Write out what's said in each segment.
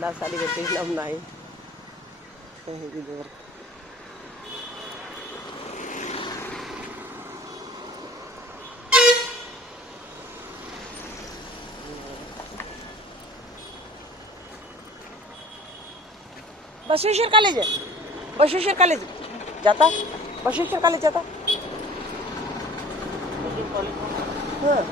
ನಾ ಸಾಲಿ ಗೊತ್ತಿಲ್ಲ ನಮ್ಮ ನಾಯಿ ಹೇಗಿದ್ದು ಬರ್ತ बसवेश्वर कॉलेज है, बसवेश्वर कॉलेज जाता, बसवेश्वर कॉलेज जाता हाँ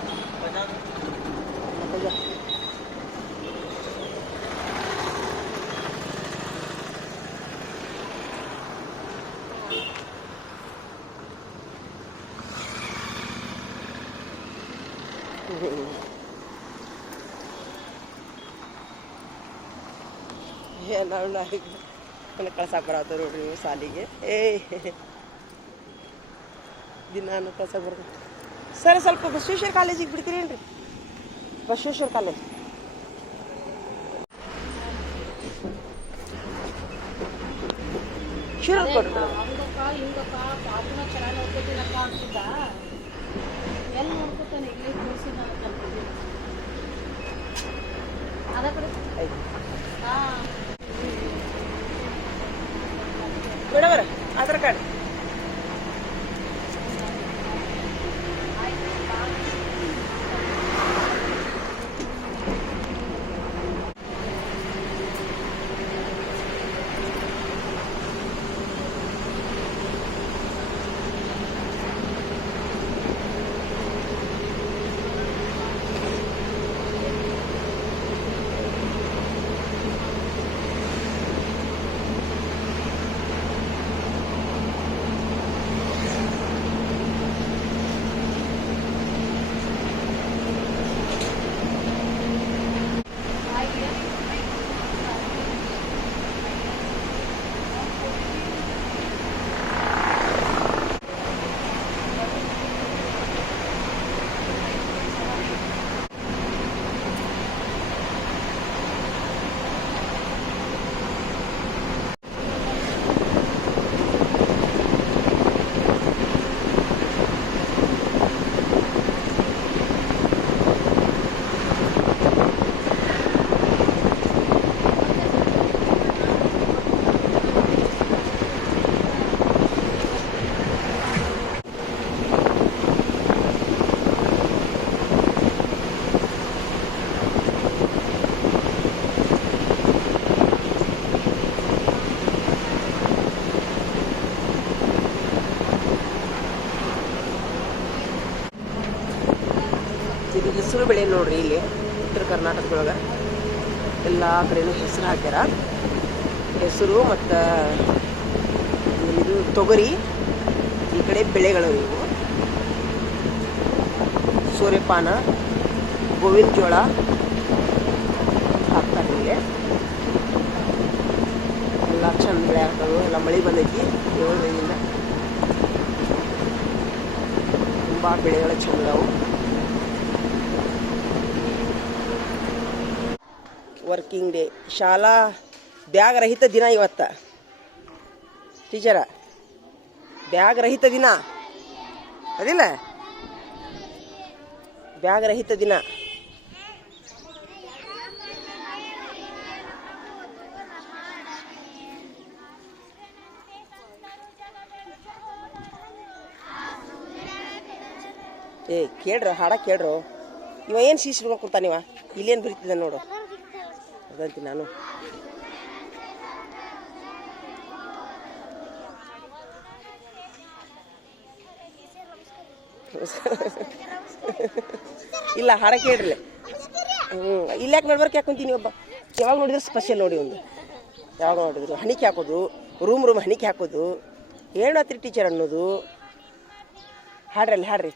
ನಾವು ನನಗೆ ಕಳ್ಸಕ್ಕೆ ಬರತ್ತೆ ನೋಡ್ರಿ ನೀವು ಸಾಲಿಗೆ ದಿನಾನು ಕಳ್ಸಕ್ಕೆ ಬರ್ತದೆ ಸರ್ ಸ್ವಲ್ಪ ಬಸವೇಶ್ವರ ಕಾಲೇಜಿಗೆ ಬಿಡ್ತೀರೇನ್ರಿ ಬಸವೇಶ್ವರ ಕಾಲೇಜ್ ಶಿರ ಕೊಡ್ರಿ ಮೇಡಮ್ ಆಧಾರ್ ಕಾರ್ಡ್ ಇದು ಹೆಸರು ಬೆಳೆ ನೋಡ್ರಿ ಇಲ್ಲಿ ಉತ್ತರ ಕರ್ನಾಟಕದೊಳಗೆ ಎಲ್ಲ ಕಡೆನೂ ಹೆಸರು ಹಾಕ್ಯಾರ ಹೆಸರು ಮತ್ತು ಇದು ತೊಗರಿ ಈ ಕಡೆ ಬೆಳೆಗಳು ಇವು ಸೂರ್ಯಪಾನ ಗೋವಿನ ಜೋಳ ಹಾಕ್ತಾರೆ ಇಲ್ಲಿ ಎಲ್ಲ ಚಂದ ಬೆಳೆ ಹಾಕೋದು ಎಲ್ಲ ಮಳೆ ಬಂದೈತಿ 7 ದಿನದಿಂದ ತುಂಬ ಬೆಳೆಗಳು ಚಂದ ಅದಾವು ವರ್ಕಿಂಗ್ ಡೇ ಶಾಲಾ ಬ್ಯಾಗ್ ರಹಿತ ದಿನ ಇವತ್ತ ಟೀಚರ ಬ್ಯಾಗ್ ರಹಿತ ದಿನ ಅದಿಲ್ಲ ಬ್ಯಾಗ್ ರಹಿತ ದಿನ ಕೇಳ್ರ ಹಾಡ ಕೇಳ್ರು ಇವ ಏನು ಶೀಶ್ ಕೊಡ್ತಾನ ಇವ ಇಲ್ಲೇನು ಬರೀತಿದ್ದ ನೋಡು ಅದಂತೀನಿ ನಾನು ಇಲ್ಲ ಹಾಡ ಕೇಳ್ರಿ ಇಲ್ಲಾಕೆ ನೋಡ್ಬರ್ಕೆ ಹಾಕೊಂತೀನಿ ಒಬ್ಬ ಯಾವಾಗ ನೋಡಿದ್ರೆ ಸ್ಪೆಷಲ್ ನೋಡಿ ಒಂದು ಯಾವಾಗ ನೋಡಿದ್ರು ಹಣಿಕೆ ಹಾಕೋದು ರೂಮ್ ಹಣಿಕೆ ಹಾಕೋದು ಏನತ್ರಿ ಟೀಚರ್ ಅನ್ನೋದು ಹಾಡ್ರಿ ಹಾಡ್ರಿ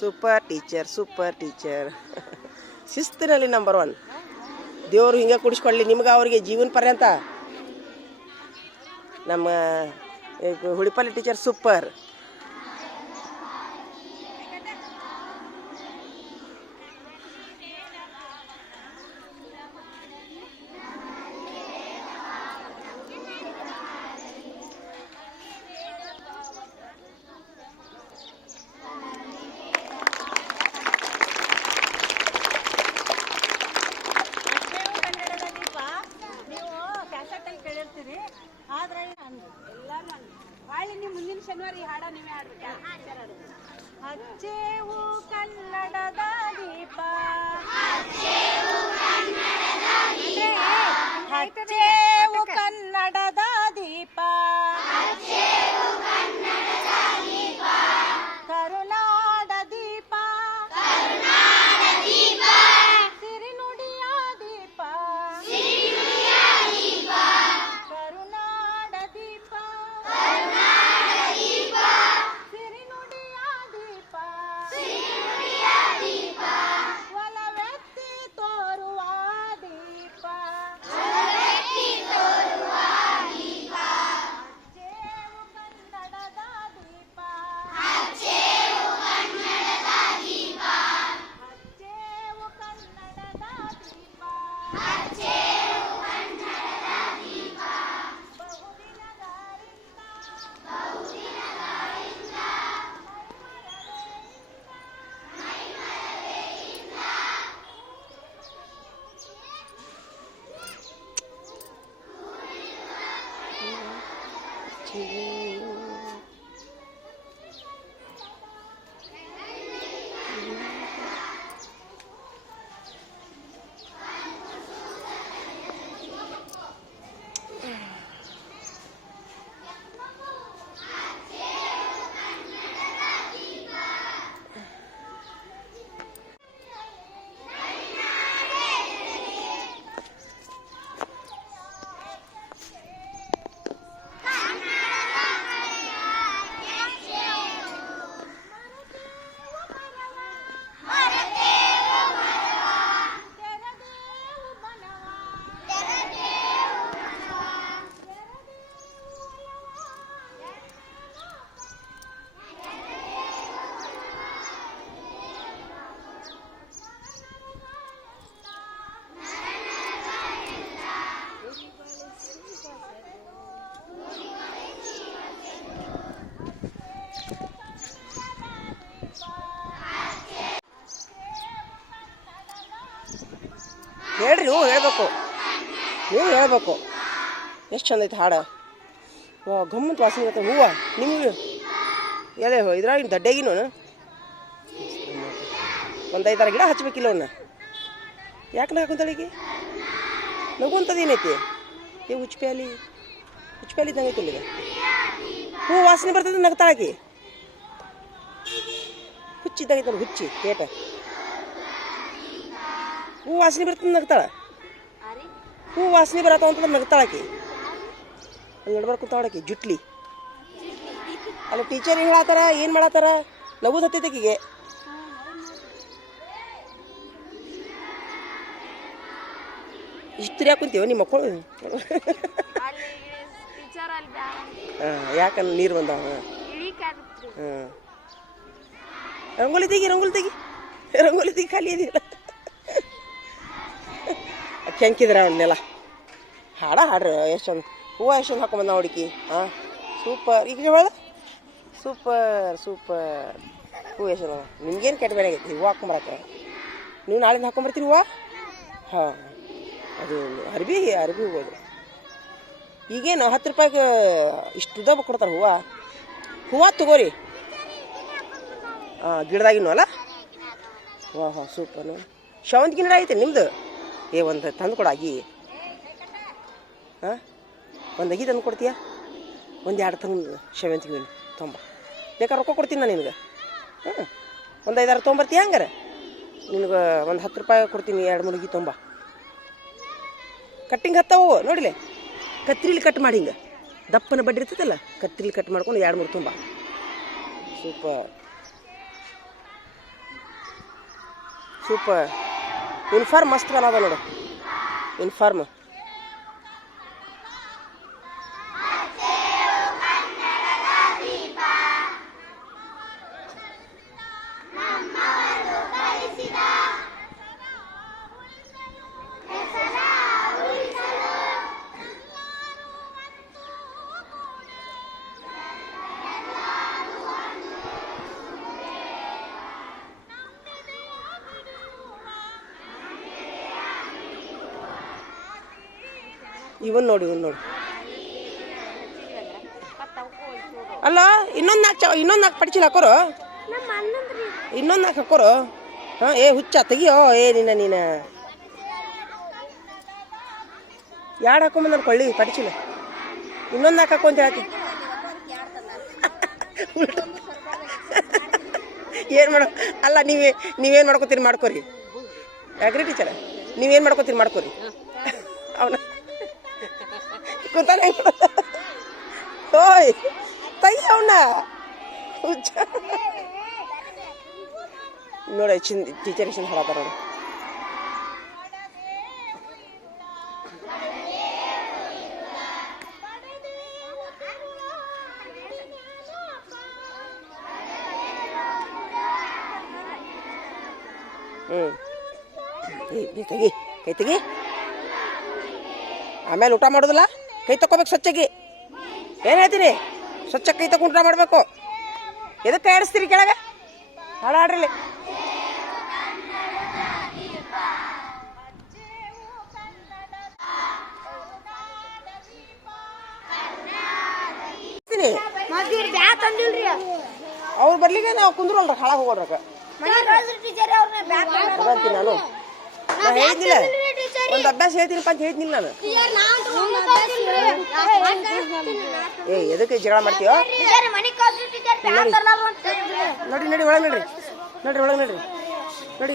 ಸೂಪರ್ ಟೀಚರ್ ಶಿಸ್ತಿನಲ್ಲಿ ನಂಬರ್ 1 ದೇವರು ಹಿಂಗೆ ಕುಡಿಸ್ಕೊಳ್ಳಿ ನಿಮ್ಗೆ ಅವರಿಗೆ ಜೀವನ ಪರ್ಯಂತ ನಮ್ಮ ಹುಳಿಪಲ್ಲಿ ಟೀಚರ್ ಸೂಪರ್ ಮುಂದಿನ ಶನಿವಾರ ಈ ಹಾಡ ನೀವೇ ಹಾಡ್ಬೇಕು. ಹಚ್ಚೇವು ಕನ್ನಡದ ದೀಪ, ಹಚ್ಚೇವು ಕನ್ನಡದ ದೀಪ, ಕರುನಾಡ ದೀಪ, ಸಿರಿನುಡಿಯ ದೀಪ, ಕರುನಾಡ ದೀಪ, ಸಿರಿನುಡಿಯ ದೀಪ, ಒಲವೆತ್ತಿ ತೋರುವ ದೀಪ, ಹಚ್ಚೇವು ಕನ್ನಡದ ದೀಪ, ಹಚ್ಚೇವು ಕನ್ನಡದ ದೀಪ, ಹೇಳ್ರಿ, ನೀವು ಹೇಳ್ಬೇಕು ಎಷ್ಟು ಚಂದ ಐತೆ ಹಾಡು. ವಾ ಗಮ್ಮತ್ ವಾಸನೆ ಇರುತ್ತೆ ಹೂವು. ನಿಮ್ಗೆ ಎಲೆ ಇದ್ರಾಗ ದಡ್ಡೆಗಿನೂ ಒಂದು 5-6 ಗಿಡ ಹಚ್ಬೇಕಿಲ್ಲ ಅವನ್ನ. ಯಾಕೆ ಹಾಕೊಂತಾಳಿಗೆ ನಗುವಂಥದ್ದು ಏನೈತಿ? ಹುಚ್ಚಪ್ಯಾಲಿ ಇದ್ದಂಗೆ ಐತಿ ಇಲ್ಲಿಗೆ. ಹೂವು ವಾಸನೆ ಬರ್ತದೆ ನಗ್ತಾಳಾಕಿ. ಹುಚ್ಚಿದ್ದಂಗೆ ಹುಚ್ಚಿ ಕೇಟ. ಹೂ ವಾಸನೆ ಬರ್ತದೆ ನಗ್ತಾಳ. ಹೂ ವಾಸನೆ ಬರತ್ತ ಅಂತಂದ್ರೆ ನಗ್ತಾಳಾಕಿ. ಅಲ್ಲಿ ನಡ್ಬಾರ ಕೂತಾಳಕಿ ಜುಟ್ಲಿ. ಅಲ್ಲಿ ಟೀಚರ್ ಏನು ಹೇಳತ್ತಾರ, ಏನು ಮಾಡತ್ತಾರ? ನಗುದು ಹತ್ತೈತಕಿಗೆ. ಇಷ್ಟು ಯಾಕೆ ಕುಂತೀವ ನಿಮ್ಮ ಮಕ್ಕಳು? ಯಾಕಂದ್ರೆ ನೀರು ಬಂದಾವ. ರಂಗೋಲಿ ತೆಗಿ ಖಾಲಿ ಇದೆಯಲ್ಲ. ಕೆಂಕಿದ್ರ ಅವನ್ನೆಲ್ಲ ಹಾಡ್ರಿ. ಎಷ್ಟೊಂದು ಹೂವು ಎಷ್ಟೊಂದು ಹಾಕೊಂಬಂದ ಹುಡುಕಿ. ಹಾಂ ಸೂಪರ್. ಈಗ ಹೇಳ ಸೂಪರ್ ಹೂವು ಎಷ್ಟೊಂದು. ನಿಮ್ಗೇನು ಕೆಟ್ಟ ಬೇರೆ ಆಗೈತಿ ಹೂವು ಹಾಕೊಂಬರಕ್ಕೆ? ನೀವು ನಾಳಿಂದ ಹಾಕೊಂಬರ್ತೀರಿ ಹೂವು? ಹಾಂ ಅದು ಅರ್ಬಿ ಹೋಗೋದು. ಈಗೇನು 10 ರೂಪಾಯಿಗೆ ಇಷ್ಟು ಉದ್ದ ಕೊಡ್ತಾರೆ ಹೂವು ತಗೋರಿ. ಹಾಂ ಗಿಡದಾಗಿನೂ ಅಲ್ಲ? ಹಾಂ ಸೂಪರ್. ಶಾವಂತಿಗೆ ಗಿಡ ಐತೆ ನಿಮ್ಮದು? ಒಂದು ತಂದು ಕೊಡಾಗಿ. ಹಾಂ ಒಂದು ಅಗಿ ತಂದು ಕೊಡ್ತೀಯಾ? 1-2 ತಂದು ಸೇವಂತಿಗೆ ಹೂವಿನ ತೊಂಬ. ಬೇಕಾದ್ರೆ ರೊಕ್ಕ ಕೊಡ್ತೀನಿ ನಾನು ನಿನಗೆ. ಹಾಂ ಒಂದು 5-6 ತೊಗೊಂಬರ್ತೀಯ? ಹಂಗಾರೆ ನಿನಗೆ ಒಂದು 10 ರೂಪಾಯಿ ಕೊಡ್ತೀನಿ. 2-3 ಅಗಿ ತೊಂಬ. ಕಟ್ಟಿಂಗ್ ಹತ್ತವು ನೋಡಿಲೆ. ಕತ್ರಿಲಿ ಕಟ್ ಮಾಡಿ ಹಿಂಗೆ ದಪ್ಪನ ಬಡ್ಡಿ ಇರ್ತೈತಲ್ಲ, ಕತ್ರಿಲಿ ಕಟ್ ಮಾಡ್ಕೊಂಡು 2-3 ತೊಂಬ. ಸೂಪರ್. ಯೂನಿಫಾರ್ಮ್ ಮಸ್ತ್ ಕಾಣದ ನೋಡು. ಯೂನಿಫಾರ್ಮ್ ಇವನ್ ನೋಡಿ ಅಲ್ಲ ಇನ್ನೊಂದು ನಾಲ್ಕು ಪಡಿಚಿಲ್ಲ ಹಾಕೋರು, ಇನ್ನೊಂದು ನಾಲ್ಕು ಹಾಕೋರು. ಹಾಂ ಏ ಹುಚ್ಚ ತೆಗಿಯೋ ಏ ನೀನ ಯಾರು ಹಾಕೊಂಬಂದು ನಾನು ಕೊಳ್ಳಿ ಪಡಿಚಿಲ್ಲ, ಇನ್ನೊಂದು ನಾಲ್ಕು ಹಾಕೋ ಅಂತ ಹೇಳ್ತೀನಿ. ಏನು ಮಾಡೋ ಅಲ್ಲ ನೀವೇನು ಮಾಡ್ಕೋತೀರಿ ಮಾಡ್ಕೋರಿ. ಯಾಕ್ರಿ ಟೀಚರ ನೀವೇನು ಮಾಡ್ಕೋತೀರಿ ಮಾಡ್ಕೋರಿ. ಅವನ ಕೂತಾನೆ ಓಯ್ ತೆಗಿ ಅವನ ಹುಚ್ಚ ನೋಡಿ ಟೀಚರ್ ಎಷ್ಟು ಹಾಡತ್ತಾರ ನೋಡಿ. ತೆಗಿ ಕೈ ತೆಗಿ, ಆಮೇಲೆ ಊಟ ಮಾಡೋದಿಲ್ಲ, ಕೈ ತಗೋಬೇಕು ಸ್ವಚ್ಛಗೆ. ಏನು ಹೇಳ್ತೀನಿ, ಸ್ವಚ್ಛ ಕೈ ತಗೊಂಡು ಊಟ ಮಾಡಬೇಕು. ಎದಕ್ಕೆ ಕೈ ಆಡಿಸ್ತೀರಿ ಕೆಳಗೆ? ಹಾಡಾಡ್ರಿ. ಅವ್ರು ಬರ್ಲಿಕ್ಕೆ ನಾವು ಕುಂದ್ರಲ್ರ ಹಾಳಾಗ ಹೋಗೋದ್ರಾಗ ಅದಂತೀನಿ ನಾನು ಹೇಳಿದ್ನಿಲ್ಲ, ಒಂದು ಅಭ್ಯಾಸ ಹೇಳ್ತೀನಪ್ಪ ಅಂತ ಹೇಳಿದ್ನಿಲ್ಲ ನಾನು. ಏ ಎದಕ್ಕೆ ಜಗಳ ಮಾಡ್ತೀಯೋ? ನಡಿ ಒಳಗೆ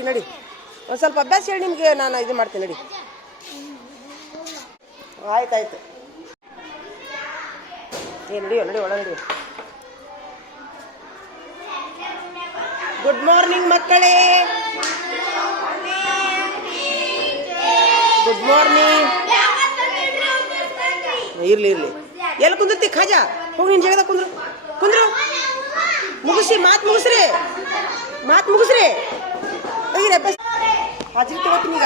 ನಡಿ ಒಂದು ಸ್ವಲ್ಪ ಅಭ್ಯಾಸ ಹೇಳಿ ನಿಮಗೆ ನಾನು ಇದು ಮಾಡ್ತೀನಿ. ನಡಿ ಆಯ್ತಾಯ್ತು. ನಡಿ ಒಳಗೆ ನಡಿ. ಗುಡ್ ಮಾರ್ನಿಂಗ್ ಮಕ್ಕಳೇ, ಗುಡ್ ಮಾರ್ನಿಂಗ್. ಇರ್ಲಿ ಎಲ್ಲಿ ಕುಂದಿರ್ತಿ ಖಾಜಾ, ಹೋಗಿ ನಿನ್ ಜಾಗದಾಗ ಕುಂದ್ರು ಮುಗಿಸಿ ಮಾತು ಮುಗಿಸ್ರಿ ಹೋಗಿರಿ ಅಭ್ಯಾಸ. ಹಾಜರಿ ತಗೋತೀನಿ ಈಗ.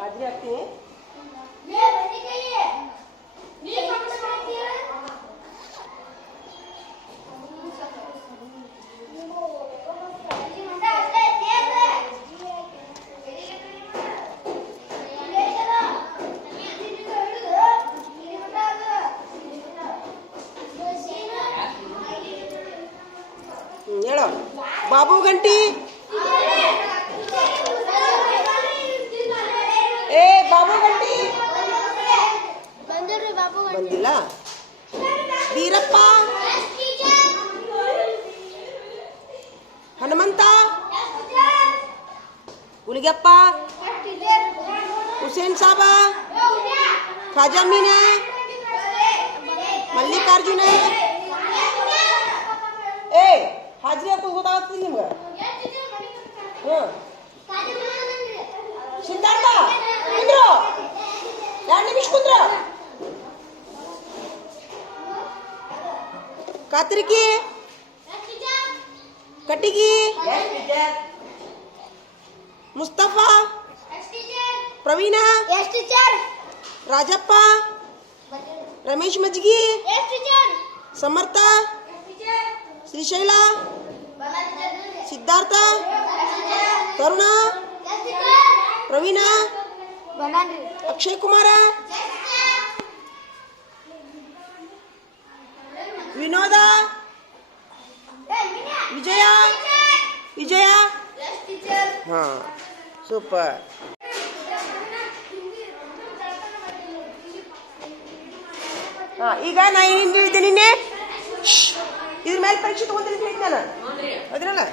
ಹಾಜರಿ ಹಾಕ್ತೀನಿ. ಹೇಳೋ ಬಾಬು ಗಂಟಿ. ಏ ಬಾಬು ಗಂಟಿ ಬಂದಿಲ್ಲ. ವೀರಪ್ಪ, ಹನುಮಂತ, ಹುಲಿಗಪ್ಪ, ಹುಸೇನ್ ಸಾಬ, ಖಾಜಾ ಮೀನ, ಮಲ್ಲಿಕಾರ್ಜುನ. ಏ ಹಾಜರಿ ಹಾಕೋದು ಗೊತ್ತಾಗ್ತದೆ ನಿಮ್ಗೆ? ಹ್ಞೂ ಸಿದ್ಧಾರ್ಥ ಕುಂದ್ರು, 2 ನಿಮಿಷ ಕುಂದ್ರು. ಕಾತ್ರಿಕಿ, ಕಟ್ಟಿಗಿ, ಮುಸ್ತಫಾ, ಪ್ರವೀಣ, ರಾಜಪ್ಪ, ರಮೇಶ್ ಮಜ್ಗಿ, ಸಮರ್ಥ, ಶ್ರೀಶೈಲ, ಸಿದ್ಧಾರ್ಥ, ತರುಣ, ಪ್ರವೀಣ, ಅಕ್ಷಯ್ ಕುಮಾರ, ವಿನೋದ, ವಿಜಯ. ಹಾಂ ಸೂಪರ್. ಹಾಂ ಈಗ ನಾ ಏನು ಹೇಳಿದ್ದೆ ನಿನ್ನೆ? ಇದ್ರ ಮೇಲೆ ಪರೀಕ್ಷೆ ತಗೊಂತೀನಿ ಹೇಳಿದ್ ನಾನು ಅದ್ರಲ್ಲ.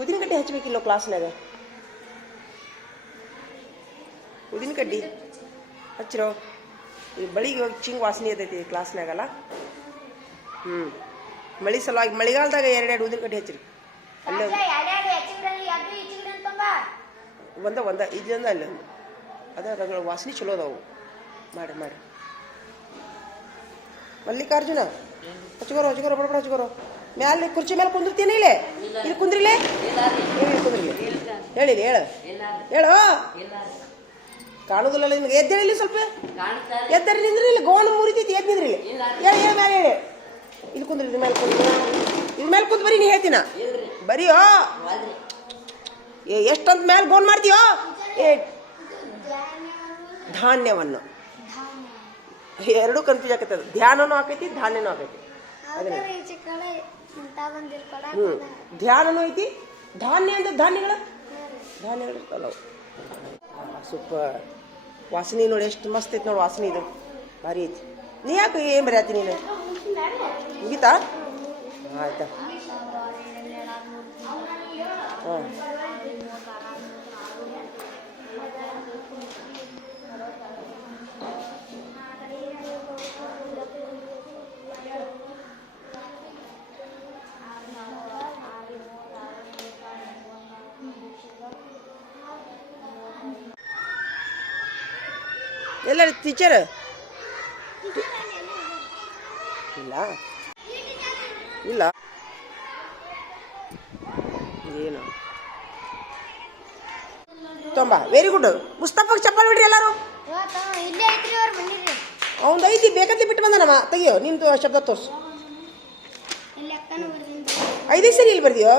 ಉದಿನ ಕಡ್ಡಿ ಹಚ್ಚಬೇಕಿಲ್ಲ ಕ್ಲಾಸ್ನಾಗ? ಉದಿನ ಕಡ್ಡಿ ಹಚ್ಚಿರೋ. ಈ ಬಳಿಗೆ ಹೋಗಿ ಚಿಂಗ್ ವಾಸನೆ ಇರ್ತೈತಿ ಕ್ಲಾಸ್ನಾಗಲ್ಲ. ಹ್ಞೂ ಮಳೆ ಸಲುವಾಗಿ ಮಳೆಗಾಲದಾಗ ಎರಡೆರಡು ಉದಿನ ಕಟ್ಟಿ ಹಚ್ಚಿರಿ ಅಲ್ಲೇ ಒಂದ ಇದೊಂದ ಅಲ್ಲಿ ಒಂದು ಅದ ವಾಸನೆ ಚಲೋ ಅದಾವು ಮಾಡಿ ಮಾಡಿ ಮಲ್ಲಿಕಾರ್ಜುನ ಹಚ್ಕೋರೋ ಬಡಬಡ ಹಚ್ಕೋರೋ ಮ್ಯಾಲೆ ಕುರ್ಚಿ ಮೇಲೆ ಕುಂದಿರ್ತೀನಿ ಇಲ್ಲಿ ಕುಂದ್ರಿಲೆ ಕುಂದ್ರಿಲಿ ಹೇಳಿಲಿ ಹೇಳು ಕಾಣುದಿಲ್ಲ ನಿಮ್ಗೆ ಎದ್ದೇಳಿ ಇಲ್ಲಿ ಸ್ವಲ್ಪ ಎದ್ದರಿ ನಿಂದ್ರಿ ಇಲ್ಲಿ ಗೋಣ ಮುರಿತೈತಿ ಎದ್ದು ನಿಂದ್ರಿ ಹೇಳಿ ಹೇಳಿ ಮ್ಯಾಲೆ ಹೇಳಿ ಇಲ್ಲಿ ಕುಂದ್ರಿ ಇದು ಮೇಲೆ ಕುಂತ್ ಬರೀ ನೀ ಹೇಳ್ತೀನ ಬರೀಯೋ ಎಷ್ಟಂತ ಮೇಲೆ ಗೋನ್ ಮಾಡ್ತೀಯೋ ಧಾನ್ಯವನ್ನು ಎರಡೂ ಕನ್ಫ್ಯೂಸ್ ಆಕೈತೆ ಧ್ಯಾನನೂ ಆಕೈತಿ ಧಾನ್ಯನೂ ಆಕೈತಿ ಧ್ಯಾನನೂ ಐತಿ ಧಾನ್ಯ ಅಂದ್ರೆ ಧಾನ್ಯಗಳು ಇರ್ತಲ್ಲ ಸೂಪರ್ ವಾಸನೆ ನೋಡಿ ಎಷ್ಟು ಮಸ್ತ್ ಐತಿ ನೋಡಿ ವಾಸನೆ ಇದು ಭಾರಿ ಐತಿ ನೀ ಯಾಕೆ ಏನು ಬರೀತಿ ನೀನು ಮುಗೀತಾ ಆಯ್ತಾ ಹಾಂ ಎಲ್ಲ ಟೀಚರ್ ಇಲ್ಲ ಏನು ತೊಂಬ ವೆರಿ ಗುಡ್ ಮುಸ್ತಫಾಗ್ ಚಪ್ಪಲ್ ಬಿಡ್ರಿ ಎಲ್ಲರೂ ಅವ್ನು ಐತಿ ಬೇಕಂತ ಬಿಟ್ಟು ಬಂದನಮ್ಮ ತೆಗಿಯೋ ನಿಂದು ಶಬ್ದ ತೋರ್ಸು 5 ಸರಿ ಇಲ್ಲಿ ಬರ್ದಿಯೋ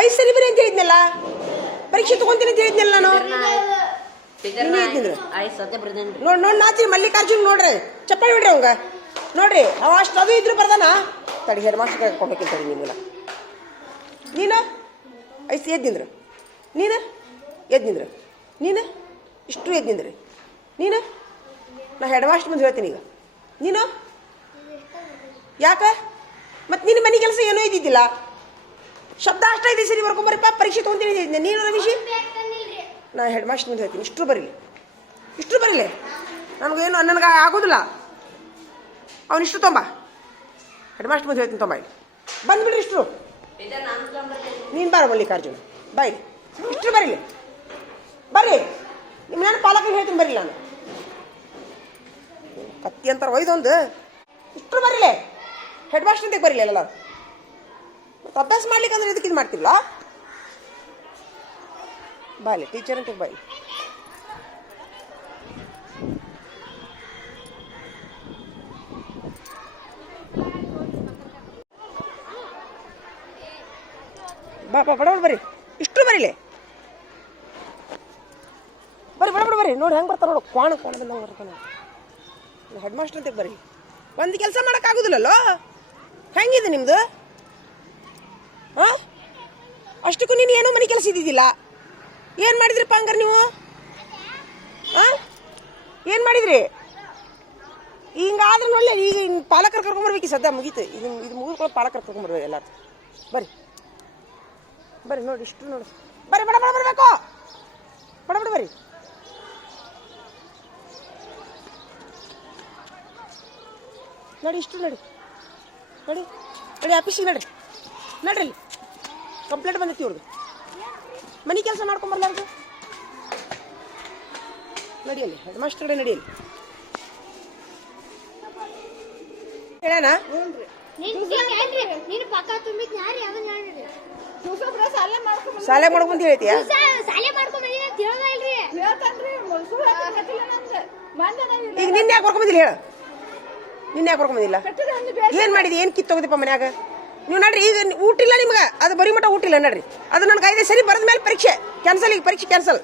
5 ಸರಿ ಬರೀ ಅಂತ ಹೇಳಿದ್ನಲ್ಲ ಪರೀಕ್ಷೆ ತಗೊಂತೀನಿ ಅಂತ ಹೇಳಿದ್ನಲ್ಲ ನಾನು ನೋಡಿ ನಾಚಿ ಮಲ್ಲಿಕಾರ್ಜುನ್ ನೋಡ್ರಿ ಚಪ್ಪಲ್ ಬಿಡ್ರಿ ಅವಂಗ ನೋಡ್ರಿ ಅವ ಅಷ್ಟು ಅದು ಇದ್ರು ಬರ್ದಾನ ತಡಿ ಹೆಡ್ ಮಾಸ್ಟರ್ ಕೊಡ್ಬೇಕಿಲ್ಲ ತಡಿ ನಿಮ್ಗೆ ನೀನು ಐಸ್ ಎದ್ದಿಂದ್ರು ನೀನು ಎದ್ದಿಂದ್ರು ನೀನು ಇಷ್ಟು ಎದ್ದಿಂದ್ರಿ ನೀನು ನಾ ಹೆಡ್ ಮಾಸ್ಟರ್ ಮುಂದೆ ಹೇಳ್ತೀನಿ ಈಗ ನೀನು ಯಾಕೆ ಮತ್ತು ನಿನ್ನ ಮನೆ ಕೆಲಸ ಏನೂ ಇದ್ದಿದ್ದಿಲ್ಲ ಶಬ್ದ ಅಷ್ಟ ಐತಿ ಸರಿ ಬರ್ಕೊಂಬರಿಪ್ಪ ಪರೀಕ್ಷೆ ತೊಗೊಂತೀನಿ ನೀನು ರಮೇಶಿ ನಾ ಹೆಡ್ ಮಾಸ್ಟರ್ ಮುಂದೆ ಹೇಳ್ತೀನಿ ಇಷ್ಟು ಬರೀಲಿ ನನಗೇನು ನನಗೆ ಆಗೋದಿಲ್ಲ ಅವನು ಇಷ್ಟು ತೊಂಬ ಹೆಡ್ ಮಾಸ್ಟರ್ ಮುಂದೆ ಹೇಳ್ತೀನಿ ತೊಂಬ ಇಲ್ಲಿ ಬಂದ್ಬಿಡ್ರಿ ಇಷ್ಟು ನೀನು ಬಾರ ಮಲ್ಲಿಕಾರ್ಜುನ ಬಾಯ್ ಇಷ್ಟು ಬರೀಲಿ ಬರ್ರಿ ನಿಮ್ಮ ನಾನು ಪಾಲಕರಿಗೆ ಹೇಳ್ತೀನಿ ಬರೀ ನಾನು ಕತ್ತಿ ಅಂತಾರೆ ಒಯ್ದೊಂದು ಇಷ್ಟು ಬರೀಲೆ ಹೆಡ್ ಮಾಸ್ಟರ್ ಅಂತೆ ಬರೀಲಿ ಎಲ್ಲ ಮತ್ತು ಅಭ್ಯಾಸ ಮಾಡ್ಲಿಕ್ಕೆ ಅಂದ್ರೆ ಇದಕ್ಕೆ ಇದು ಮಾಡ್ತಿಲ್ಲ ಬಾಯ್ಲಿ ಟೀಚರ್ ಅಂತ ಬಾಯ್ ಬಾ ಬಡಬಡ ಬರ್ರಿ ಇಷ್ಟು ಬರೀಲಿ ಬಡಬಡ ಬರ್ರಿ ನೋಡಿ ಹೆಂಗೆ ಬರ್ತಾರೆ ನೋಡು ಕ್ವಾಣ ಬಂದಂಗೆ ಬರ್ತಾನೆ ಹೆಡ್ ಮಾಸ್ಟರ್ ಅಂತ ಬರ್ರಿ ಒಂದು ಕೆಲಸ ಮಾಡೋಕ್ಕಾಗೋದಿಲ್ಲಲ್ಲೋ ಹೆಂಗಿದೆ ನಿಮ್ಮದು ಹಾಂ ಅಷ್ಟಕ್ಕೂ ನೀನು ಏನೋ ಮನೆ ಕೆಲಸ ಇದ್ದಿದ್ದಿಲ್ಲ ಏನು ಮಾಡಿದ್ರಿಪ್ಪ ಹಂಗಾರೆ ನೀವು ಹಾಂ ಏನು ಮಾಡಿದ್ರಿ ಹಿಂಗಾದ್ರೆ ನೋಡಲಿ ಈಗ ಹಿಂಗೆ ಪಾಲಕರು ಕರ್ಕೊಂಬರ್ಬೇಕು ಸದ್ಯ ಮುಗೀತು ಇದು ಮುಗಿದ್ಕೊಂಡು ಪಾಲಕರು ಕರ್ಕೊಂಬರ್ಬೇಕು ಎಲ್ಲ ಬರ್ರಿ ನೋಡಿ ಇಷ್ಟು ನೋಡಿ ಬರ್ರಿ ಬಡ ಬರಬೇಕು ಬಡ ಬರ್ರಿ ನೋಡಿ ಇಷ್ಟು ನೋಡಿ ಆಫೀಸಿಗೆ ನಡ್ರಿ ಕಂಪ್ಲೇಂಟ್ ಬಂದೈತಿ ಇವ್ರದ್ದು ಮನೆ ಕೆಲಸ ಮಾಡ್ಕೊಂಬರ್ಲಾರ್ದು ನಡಿಯಲ್ಲಿ ಹೆಡ್ ಮಾಸ್ಟರ್ ಕಡೆ ನಡಿಯಲ್ಲಿ ಹೇಳೋಣ ಶಾಲೆ ಮಾಡ್ಕೊಂತ ಹೇಳ್ತೀಯ ಈಗ ನಿನ್ನ ಯಾಕೆ ಬರ್ಕೊಂಬಂದಿಲ್ಲ ಹೇಳ ನಿನ್ನ ಯಾಕೆ ಬರ್ಕೊಂಬಂದಿಲ್ಲ ಏನು ಮಾಡಿದಿ ಏನು ಕಿತ್ತೋಗದಪ್ಪ ಮನ್ಯಾಗ ನೀವು ನಡ್ರಿ ಈಗ ಊಟ ಇಲ್ಲ ನಿಮ್ಗೆ ಅದು ಬರೀ ಮಟ್ಟ ಊಟ ಇಲ್ಲ ನಡ್ರಿ ಅದು ನನಗೆ 5 ಸರಿ ಬರೆದ ಮೇಲೆ ಪರೀಕ್ಷೆ ಕ್ಯಾನ್ಸಲ್ ಈಗ ಪರೀಕ್ಷೆ ಕ್ಯಾನ್ಸಲ್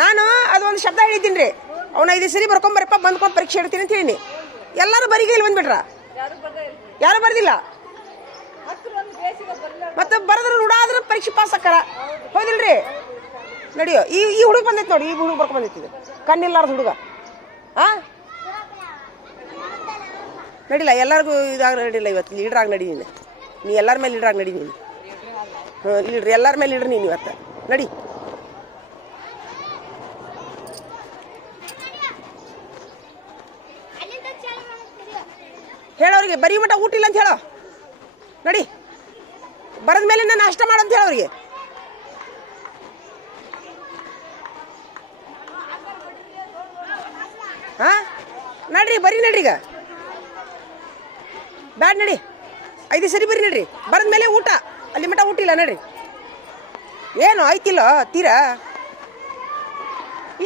ನಾನು ಅದು ಒಂದು ಶಬ್ದ ಹೇಳಿದ್ದೀನಿ ರೀ ಅವ್ನು 5 ಸರಿ ಬರ್ಕೊಂಬರಪ್ಪ ಬಂದ್ಕೊಂಡು ಪರೀಕ್ಷೆ ಇಡ್ತೀನಿ ಅಂತ ಹೇಳಿ ಎಲ್ಲರೂ ಬರಿಗೆ ಇಲ್ಲಿ ಬಂದ್ಬಿಟ್ರ ಯಾರು ಬರ್ದಿಲ್ಲ ಮತ್ತೆ ಬರೆದ್ರೆ ರೂಢಾದ್ರೆ ಪರೀಕ್ಷೆ ಪಾಸ್ ಆಕಾರ ಹೌದಿಲ್ರಿ ನಡಿಯೋ ಈ ಹುಡುಗ ಬಂದೈತಿ ನೋಡಿ ಈ ಹುಡುಗ ಬರ್ಕೊಂಡ್ ಬಂದೈತಿ ಕಣ್ಣಿಲ್ಲಾರ್ದು ಹುಡುಗ ಹಾಂ ನಡಿಲ್ಲ ಎಲ್ಲರಿಗೂ ಇದಾಗ ನಡಿಲ್ಲ ಇವತ್ತು ಲೀಡ್ರಾಗಿ ನಡಿ ನೀ ಎಲ್ಲರ ಮೇಲೆ ಲೀಡ್ರಾಗಿ ನಡಿ ನೀನು ಲೀಡ್ರಿ ಎಲ್ಲರ ಮೇಲೆ ಲೀಡ್ರಿ ನೀನು ಇವತ್ತು ನಡಿ ಹೇಳೋರಿಗೆ ಬರೀ ಮಟ ಊಟ ಇಲ್ಲ ಅಂತ ಹೇಳೋ. ನಡಿ, ಬರದ ಮೇಲೆ ನಾನು ನಾಷ್ಟ ಮಾಡಂತ ಹೇಳೋರಿಗೆ. ಹಾಂ ನಡ್ರಿ, ಬರೀ ನಡ್ರಿ. ಈಗ ಬ್ಯಾಡ್ ನಡಿ, 5 ಸರಿ ಬರೀ ನಡ್ರಿ. ಬರದ ಮೇಲೆ ಊಟ, ಅಲ್ಲಿ ಮಟ ಊಟ ಇಲ್ಲ ನಡ್ರಿ. ಏನು ಆಯ್ತಿಲ್ಲ ತೀರಾ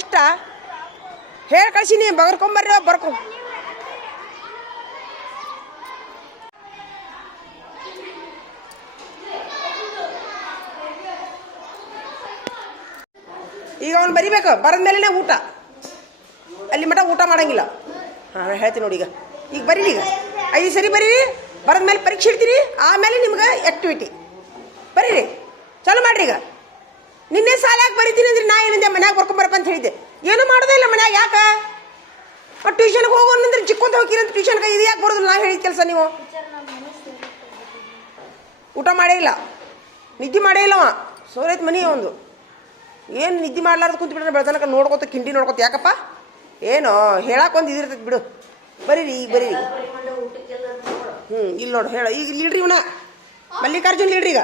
ಇಷ್ಟ ಹೇಳಿ ಕಳ್ಸೀನಿ. ಬರ್ಕೊಂಬರ್ರಿ, ಬರ್ಕೊ. ಈಗ ಅವ್ನು ಬರಿಬೇಕು, ಬರದ ಮೇಲೆ ಊಟ, ಅಲ್ಲಿ ಮಟ ಊಟ ಮಾಡಂಗಿಲ್ಲ. ಹಾಂ ಹೇಳ್ತೀನಿ ನೋಡಿ. ಈಗ ಬರೀರಿ, ಈಗ 5 ಸರಿ ಬರೀರಿ. ಬರದ ಮೇಲೆ ಪರೀಕ್ಷೆ ಇಡ್ತೀರಿ, ಆಮೇಲೆ ನಿಮ್ಗೆ ಆ್ಯಕ್ಟಿವಿಟಿ ಬರೀರಿ. ಚಲೋ ಮಾಡ್ರಿ. ಈಗ ನಿನ್ನೆ ಸಾಲಾಗಿ ಬರೀತೀನಿ ಅಂದ್ರೆ ನಾ ಏನಂದೆ ಮನ್ಯಾಗ ಬರ್ಕೊಂಬರಪ್ಪ ಅಂತ ಹೇಳಿದ್ದೆ. ಏನು ಮಾಡೋದೇ ಇಲ್ಲ ಮನ್ಯಾಗ. ಯಾಕೆ ಟ್ಯೂಷನ್ಗೆ ಹೋಗೋಣಂದ್ರೆ ಚಿಕ್ಕೊಂತ ಹೋಗಿರಿ ಅಂತ ಟ್ಯೂಷನ್ಗೆ. ಇದು ಯಾಕೆ ಬರೋದಿಲ್ಲ? ನಾ ಹೇಳಿದ ಕೆಲಸ ನೀವು ಊಟ ಮಾಡೇ ಇಲ್ಲ, ನಿದ್ದೆ ಮಾಡೇ ಇಲ್ಲವ. ಸೋರೈತೆ ಮನಿ ಒಂದು. ಏನು ನಿದ್ದೆ ಮಾಡ್ಲಾರ್ದು ಕುಂತು ಬಿಟ್ರೆ ಬೆಳ್ದನಕ ನೋಡ್ಕೊತ ಕಿಂಡಿ ನೋಡ್ಕೊತ. ಯಾಕಪ್ಪ ಏನು ಹೇಳಕ್ಕೆ ಒಂದು ಇದಿರ್ತೈತೆ ಬಿಡು. ಬರೀರಿ, ಈಗ ಬರೀರಿ. ಇಲ್ಲಿ ನೋಡು ಹೇಳ. ಈಗ ಲೀಡ್ರಿ ಇವನ ಮಲ್ಲಿಕಾರ್ಜುನ್ ಲೀಡ್ರಿ. ಈಗ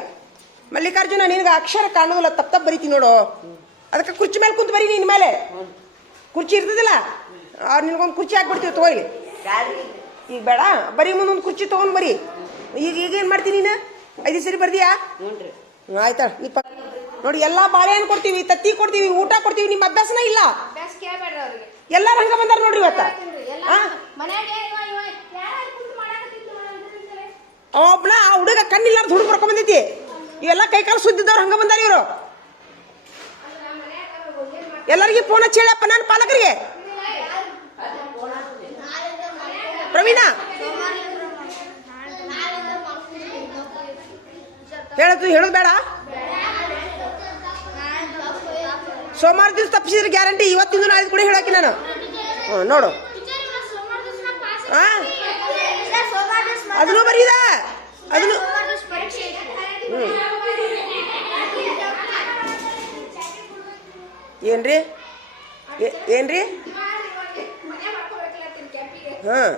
ಮಲ್ಲಿಕಾರ್ಜುನ ನಿನಗೆ ಅಕ್ಷರ ಕಾಣೋದಿಲ್ಲ, ತಪ್ಪು ಬರೀತೀನಿ ನೋಡು. ಅದಕ್ಕೆ ಕುರ್ಚಿ ಮೇಲೆ ಕುಂತು ಬರೀ. ನಿನ್ನ ಮೇಲೆ ಕುರ್ಚಿ ಇರ್ತದಿಲ್ಲ, ನಿನಗೊಂದು ಕುರ್ಚಿ ಹಾಕ್ಬಿಡ್ತೀವಿ ತಗೋಯ್ಲಿ. ಈಗ ಬೇಡ, ಬರೀ ಮುಂದೊಂದು ಕುರ್ಚಿ ತೊಗೊಂಡು ಬರೀ. ಈಗ ಏನು ಮಾಡ್ತೀನಿ ನೀನು? 5 ಸರಿ ಬರ್ದಿಯಾ? ಆಯ್ತಾ. ನೋಡಿ, ಎಲ್ಲ ಬಾಳೆಹಣ್ಣು ಕೊಡ್ತೀವಿ, ತತ್ತಿ ಕೊಡ್ತೀವಿ, ಊಟ ಕೊಡ್ತೀವಿ. ನಿಮ್ಮ ಅಭ್ಯಾಸನ ಇಲ್ಲ. ಎಲ್ಲಾರು ಹಂಗ ಬಂದಾರ ನೋಡ್ರಿ ಇವತ್ತ. ಒಬ್ನ ಆ ಹುಡುಗ ಕಣ್ಣಿಲ್ಲಾರ್ದು ಹುಡುಗ ಬರ್ಕೊಂಡ್ ಬಂದೈತಿ. ಇವೆಲ್ಲ ಕೈಕಾಲು ಸುದ್ದಿದ್ದವ್ರು ಹಂಗ ಬಂದಾರ ಇವರು. ಎಲ್ಲರಿಗೆ ಫೋನ್ ಹಚ್ಚಿ ಹೇಳಪ್ಪ ನಾನು ಪಾಲಕರಿಗೆ. ಪ್ರವೀಣ ಹೇಳೋದು ಬೇಡ. ಸೋಮವಾರ ದಿವಸ ತಪ್ಪಿಸಿದ್ರೆ ಗ್ಯಾರಂಟಿ. ಇವತ್ತಿಂದ ನಾಳೆ ಕೂಡ ಹೇಳಾಕಿ ನಾನು. ನೋಡು, ಅದನ್ನು ಬರೀದ. ಅದನ್ನು ಏನ್ರಿ ಏನ್ರಿ? ಹಾಂ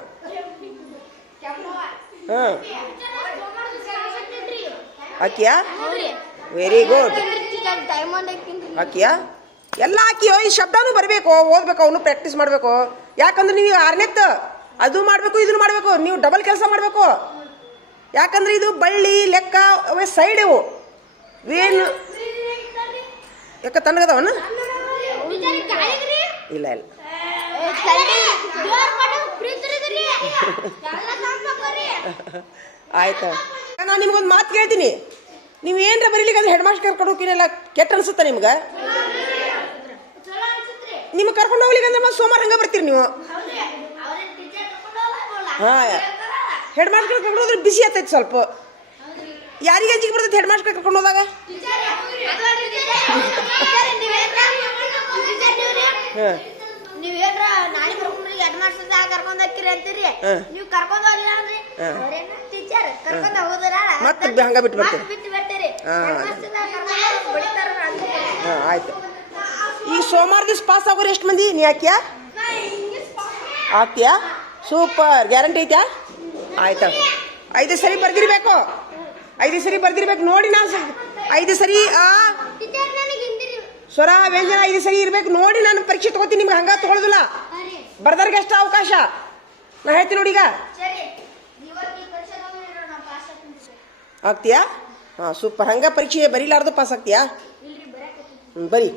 ಹಾಂ ಹಾಕಿಯಾ? Very good. ಹಾಕಿಯಾ? ಎಲ್ಲ ಹಾಕಿಯೋ. ಈ ಶಬ್ದನೂ ಬರಬೇಕು, ಓದ್ಬೇಕು, ಅವನು ಪ್ರಾಕ್ಟೀಸ್ ಮಾಡಬೇಕು. ಯಾಕಂದ್ರೆ ನೀವು 6ನೇತ್ತು ಅದು ಮಾಡಬೇಕು, ಇದನ್ನು ಮಾಡಬೇಕು. ನೀವು ಡಬಲ್ ಕೆಲಸ ಮಾಡಬೇಕು. ಯಾಕಂದ್ರೆ ಇದು ಬಳ್ಳಿ ಲೆಕ್ಕ ಅವೇ ಸೈಡ್. ಇವು ಏನು ಯಾಕೆ ತಣ್ಣಗದವನ? ಇಲ್ಲ ಇಲ್ಲ. ಆಯ್ತಾ. ನಾನು ನಿಮ್ಗೊಂದು ಮಾತು ಕೇಳ್ತೀನಿ. ನೀವು ಏನರ ಬರೀಲಿಕ್ಕೆ ಅದು ಹೆಡ್ ಮಾಸ್ಟರ್ ಕರ್ಕೊಂಡು ಹೋಗಿರಲ್ಲ, ಕೆಟ್ಟ ಅನ್ಸುತ್ತಾ ನಿಮ್ಗೆ? ನಿಮ್ಗೆ ಕರ್ಕೊಂಡು ಹೋಗ್ಲಿಕ್ಕೆ ಅಂದ್ರೆ ಮತ್ತೆ ಸೋಮವಾರ ಹಂಗೆ ಬರ್ತೀರಿ ನೀವು. ಹಾಂ, ಹೆಡ್ ಮಾಸ್ಟರ್ ಕರ್ಕೊಂಡು ಹೋದ್ರೆ ಬಿಸಿ ಆಗ್ತೈತೆ ಸ್ವಲ್ಪ. ಯಾರಿಗೆ ಅಂಜಿಗೆ ಬರ್ತೈತೆ ಹೆಡ್ ಮಾಸ್ಟರ್ ಕರ್ಕೊಂಡು ಹೋದಾಗ? ಹಾಂ, ಮತ್ತೆ ಹಂಗ ಬಿಟ್ಟು ಬರ್ತೀರಿ. ಹಾಂ ಆಯ್ತು. ಈ ಸೋಮವಾರ ದಿವಸ ಪಾಸ್ ಆಗೋರು ಎಷ್ಟು ಮಂದಿ? ನೀ ಹಾಕ್ಯಾ? ಹಾಕ್ತೀಯಾ? ಸೂಪರ್. ಗ್ಯಾರಂಟಿ ಐತ್ಯಾ? ಆಯ್ತಾ. 5 ಸರಿ ಬರ್ದಿರ್ಬೇಕು. 5 ಸರಿ ಬರ್ದಿರ್ಬೇಕು. ನೋಡಿ, ನಾನು 5 ಸರಿ ಸ್ವರ ವ್ಯಂಜನ 5 ಸರಿ ಇರ್ಬೇಕು. ನೋಡಿ, ನಾನು ಪರೀಕ್ಷೆ ತಗೋತೀನಿ. ನಿಮ್ಗೆ ಹಂಗ ತಗೊಳ್ಳೋದಿಲ್ಲ. ಬರ್ದವ್ರಿಗೆ ಅಷ್ಟು ಅವಕಾಶ ನಾ ಹೇಳ್ತೀನಿ ನೋಡಿ. ಈಗ ಆಗ್ತೀಯಾ? ಹಾಂ ಸೂಪರ್. ಹಂಗ ಪರೀಕ್ಷೆ ಬರೀಲಾರ್ದು ಪಾಸ್ ಆಗ್ತೀಯಾ? ಬರೀ.